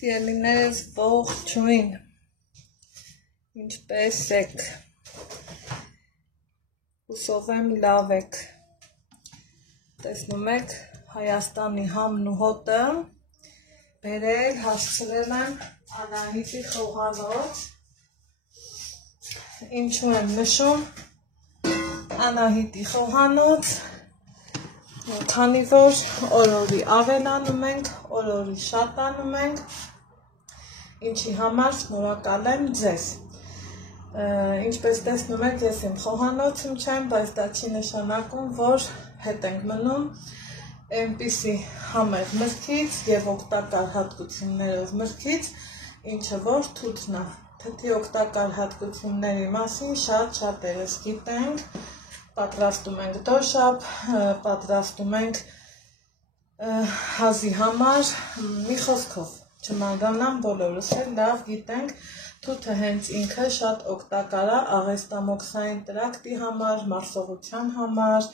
Սիրելիներս ողջույն, ինչպես եք, հուսով եմ լավ եք, տեսնում եք Հայաստանի համն ու հոտը, բերել հասցրել եմ Անահիտի խոհանոց, ինչու եմ նշում Անահիտի խոհանոց, քանի որ օրորի ավելանում ենք, օրորի շատանում ենք, ինչի համար շնորհակալ եմ ձեզ, ինչպես տեսնում եք ես իմ խոհանոցում չեմ, բայց դա չի նշանակում, որ հետ ենք մնում այնպիսի համեղ մրգից և օգտակար հատկություններով մրգից, ինչը որ թութն է, թթի օգտակար հատկությունների մասին շատ-շատերս գիտենք, պատրաստում ենք դոշապ, պատրաստում ենք հազի համար, մի խոսքով չմանրանամ բոլորս էլ լավ գիտենք, թութը հենց ինքը շատ օգտակար է աղեստամոքսային տրակտի համար, մարսողության համար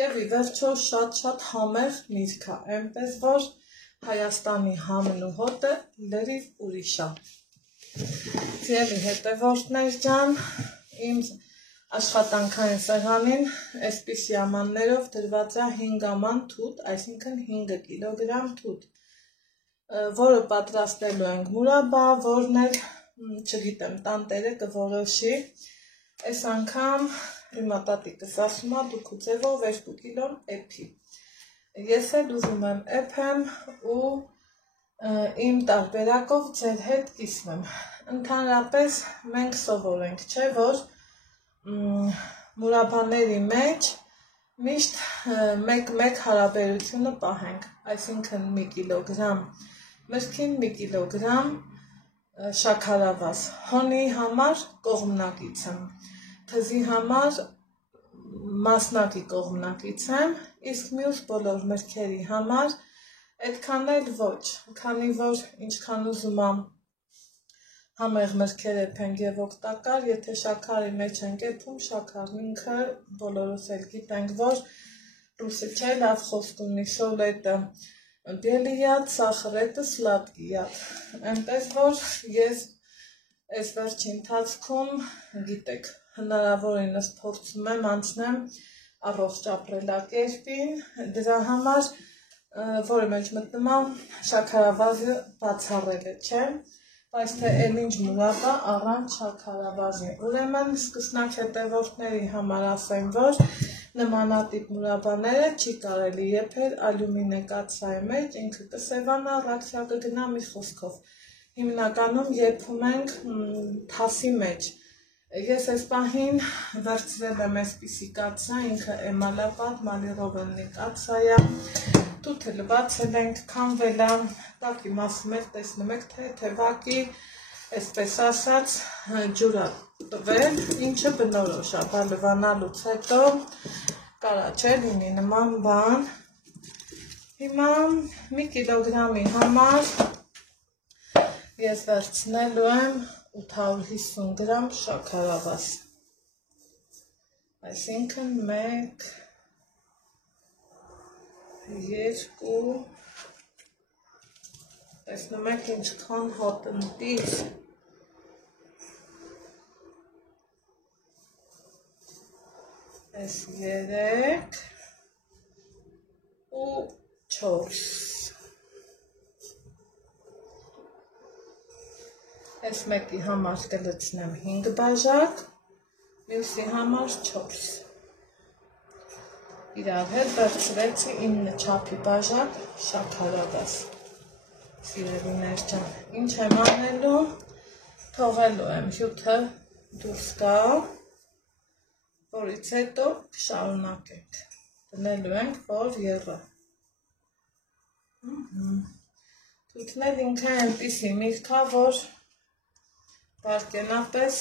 և ի վերջո շատ համեղ միրգ է, այնպես որ Հայաստանի համն ու հոտը լրիվ ուրիշ է։ Սիրելի հետևորդներ ջան, իմ աշխատանքային սեղանին այսպիսի ամաններով դրված է 5 աման թութ, այսինքն 5 կիլոգրամ թութ, որը պատրաստելու ենք մուրաբա, որն էլ, չգիտեմ, տանտերը կորոշի, այս անգամ իմա տատիկս ասում է դուք ուծևով 2 կիլոն էփի, ես էլ ուզում եմ էփեմ ու իմ տարբերակով ձեր հետ կիսվեմ, ընդհանրապես մենք սովորենք, չէ, որ մուրաբաների մեջ միշտ մեկ հարաբերությունը պահենք, այսինքն մի կիլոգրամ մրգին, մի կիլոգրամ շաքարավազ, հոնի համար կողմնակից եմ, թզի համար մասնակի կողմնակից եմ, իսկ մյուս բոլոր մրգերի համար այդքան էլ ոչ, քանի որ ինչքան ուզում եմ համեղ մրգեր էփենք և օգտակար, եթե շաքարի մեջ ենք էփում, շաքարն ինքը բոլորս էլ գիտենք, որ ռուսը չէ, լավ խոսք ունի, սոլետը բելիյատ, սախարետը սլադկիյատ, այնպես որ ես այս վերջի ընթացքում, գիտեք, հնարավորինս փորձում եմ անցնեմ առողջ ապրելակերպին, դրա համար, որը մեջ մտնում է շաքարավազը բացառելը, չէ, բայց թե էլ ինչ մուրաբա առանց շաքարավազի, ուրեմն սկսնակ հետևորդների համար ասեմ, որ նմանատիպ մուրաբաները չի կարելի եփել ալյումինե կաթսայի մեջ, ինքը կսևանա, ռեակցիա կգնա մի խոսքով, հիմնականում եփում ենք թասի մեջ, ես այս պահին վերցրել եմ այսպիսի կաթսա, ինքը էմալապատ մալիրովեննի կաթսա է, թութը լվացել ենք, քամվել է, տակի մասում էլ տեսնում եք, թե թևակի, այսպես ասած, ջուր է տվել, ինչը բնորոշ է, բա լվանալուց հետո կարա չէ լինի նման բան, հիմա մի կիլոգրամի համար ես վերցնելու եմ 850 գրամ շաքարավազ, այսինքն 1, 2, տեսնում եք ինչքան հոտ ընտիր, այս 3 ու 4, այս մեկի համար կլցնեմ 5 բաժակ, մյուսի համար 4, իրար հետ վերցրեցի 9 չափի բաժակ շաքարավազ, սիրելիներ ջան, ինչ եմ անելու, թողելու եմ հյութը դուրս գա, որից հետո կշարունակենք, դնելու ենք, որ եռա, թութներ ինքը այնպիսի միրգ է, որ պարկենապես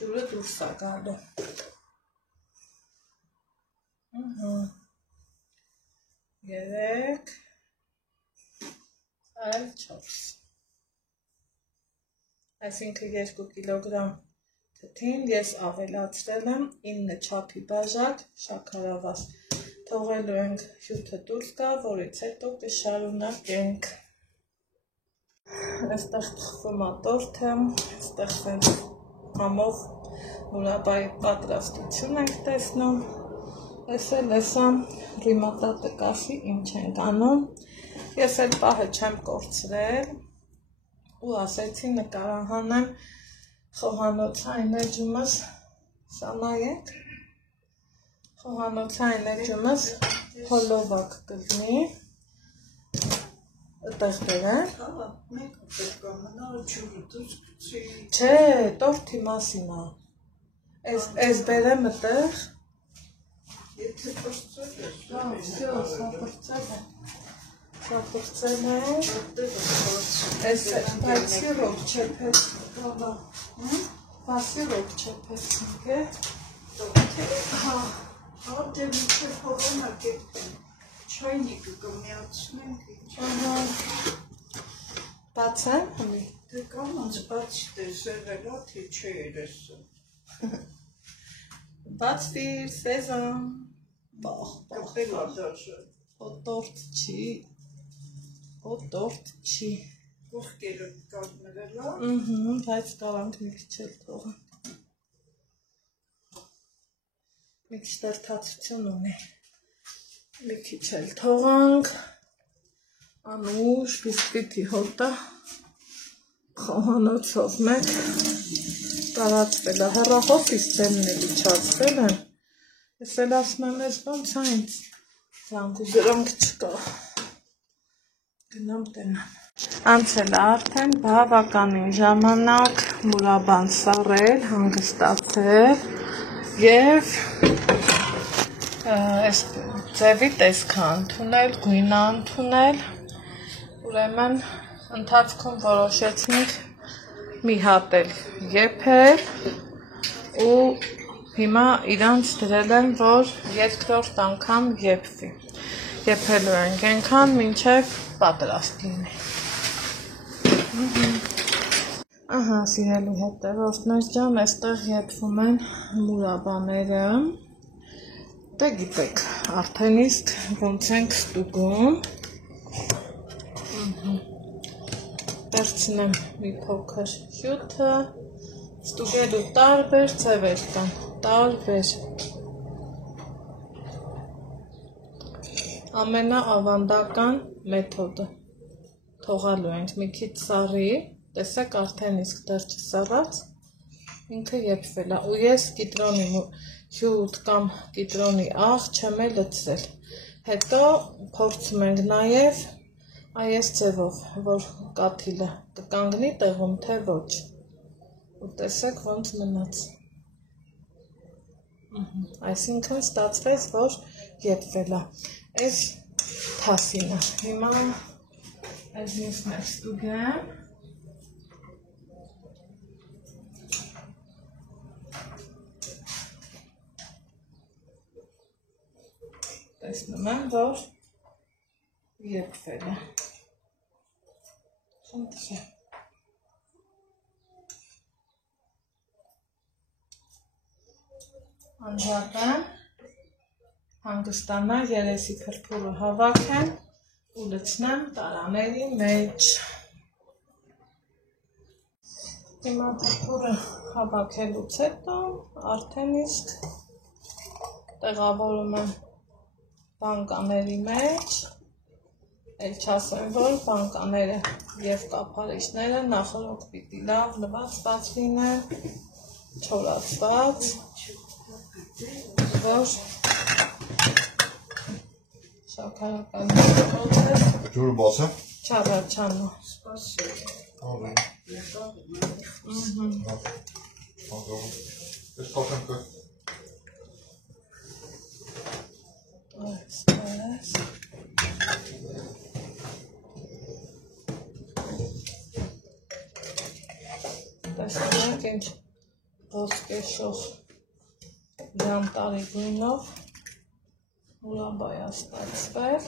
ջուրը դուրս է գալու, 3, այլ 4, այսինքն 2 կիլոգրամ թթին ես ավելացրել եմ 9 չափի բաժակ շաքարավազ, թողել թողելու ենք հյութը դուրս գա, որից հետո կշարունակենք։ այստեղ թխվում է տորթը, այստեղ սենց համով մուրաբայի պատրաստություն ենք տեսնում, ես էլ եսա ռիմատատը կասի ինչ ենք անում, ես էլ պահը չեմ կորցրել ու ասեցի նկարահանեմ խոհանոցային էջումս, սա նայեք, խոհանոցային էջումս հոլովակ կլնի, Այդտեղ բերեմ։ Մենք պետք է մնալ ջուրը դուրս գցի։ Չէ, տորթի մասին է։ Էս բերեմ այդտեղ։ Եթե պրծել է, Всё, սա պրծել է։ Սա պրծել է։ Էս բացիրոք չեփես։ Բացիրոք չեփեսինք է։ Հա, դե մի փոխանակ է։ Չայնիկը կմիացնենք ինչ։ Բացեմ հմի։ Դե կանոնց բացի տեսել է, թե չէ երեսը։ Բացվի, սեզան։ Բախ, կապել ադաշը։ Հոտորտ չի։ Հոտորտ չի։ Կողքերը կազմել է։ Բայց կարանք մի քիչ էլ թողանք։ Մի քիչ դերթացություն ունի։ Մի քիչ էլ թողանք, անուշ բիսկվիտի հոտը խոհանոցով մեկ տարածվել է, հեռախոսից դեմն էլ իջացվել եմ, ես էլ ասում եմ ես ոնց է ինձ զանգ ու զրանք չկա, գնամ տենամ։ Անցել է արդեն բավականին ժամանակ մուրաբան սառել, հանգստացել և այս ձևի տեսքա ընդունել, գույնա ընդունել, ուրեմն ընթացքում որոշեցինք մի հատ էլ եփել ու հիմա իրանց դրել եմ, որ երկրորդ անգամ եփվի։ Եփելու ենք այնքան, մինչև պատրաստ լինի։ Ահա, սիրելի հետևորդներ ջան, այստեղ եփվում են մուրաբաները։ Դե գիտեք, արդեն իսկ ոնց ենք ստուգում, վերցնեմ մի փոքր հյութը, ստուգելու տարբեր ձևեր կան, տարբեր, ամենաավանդական մեթոդը, թողալու ենք մի քիչ սառի, տեսեք արդեն իսկ դեռ չսառած, ինքը եփվել է, ու ես կիտրոնի հյութ կամ կիտրոնի աղ չեմ էլ լցրել, հետո փորձում ենք նաև այս ձևով, որ կաթիլը կկանգնի տեղում, թե ոչ, ու տեսեք ոնց մնաց, այսինքն ստացվեց, որ եփվել է, այս թասին է, հիմա այս մյուսն էլ ստուգեմ, տեսնում եմ, որ եփվել է, խնդրի, անջատեմ, հանգստանա, երեսի փրփուրը հավաքեմ ու լցնեմ տարաների մեջ, հիմա փրփուրը հավաքելուց հետո արդեն իսկ տեղավորում եմ բանկաների մեջ, էլ չասեմ, որ բանկաները և կափարիչները նախորդ պիտի լավ լվացված լինեն, չորացված, որ շաքարական նոթեր ջուրը բաց է։ չառաջանա։ Ես կապեմ կը Այսպես տեսնենք ինչ ոսկեշող ժանտարի գույնով մուրաբայ է ստացվել,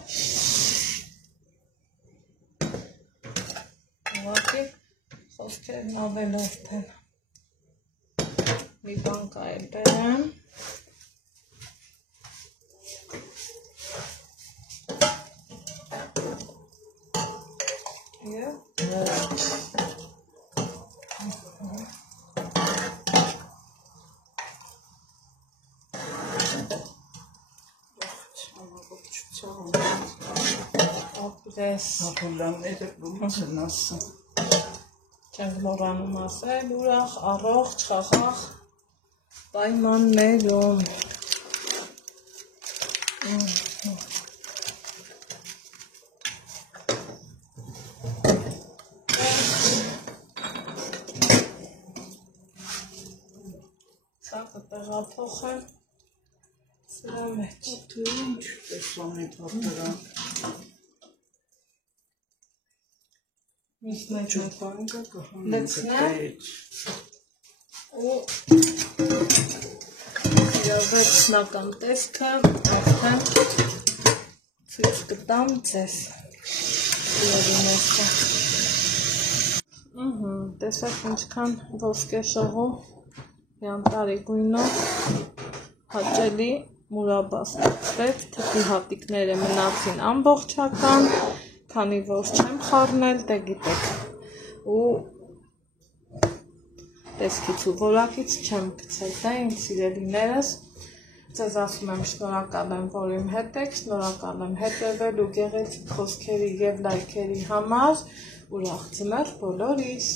ուղղակի խոսքերն ավելորդ են, մի բան կա էլ բերեմ, և վերջ Ձեզ Աղոլանները ոնց են ասում։ չենք մոռանում ասել, ուրախ, առողջ, խաղաղ պայմաններում։ Սա կտեղափոխեմ սրա մեջ։ Դու ինչ տեսանի պատրան։ Միշտ մեջ Ճոպանքը լցնեմ ու վերջնական տեսքը արդեն ցույց կտամ ձեզ։ Տեսեք ինչքան ոսկե շողու յանտարի գույնով հաճելի մուրաբա ստացվեց, թփի հատիկները մնացին ամբողջական, քանի որ չեմ խառնել, դե գիտեք, ու տեսքից ու որակից չեմ գցել, դա ինձ սիրելիներս, ձեզ ասում եմ շնորհակալ եմ, որ իմ հետ եք, շնորհակալ եմ հետևելու գեղեցիկ խոսքերի և լայքերի համար, ուրախ ձմեռ բոլորիս։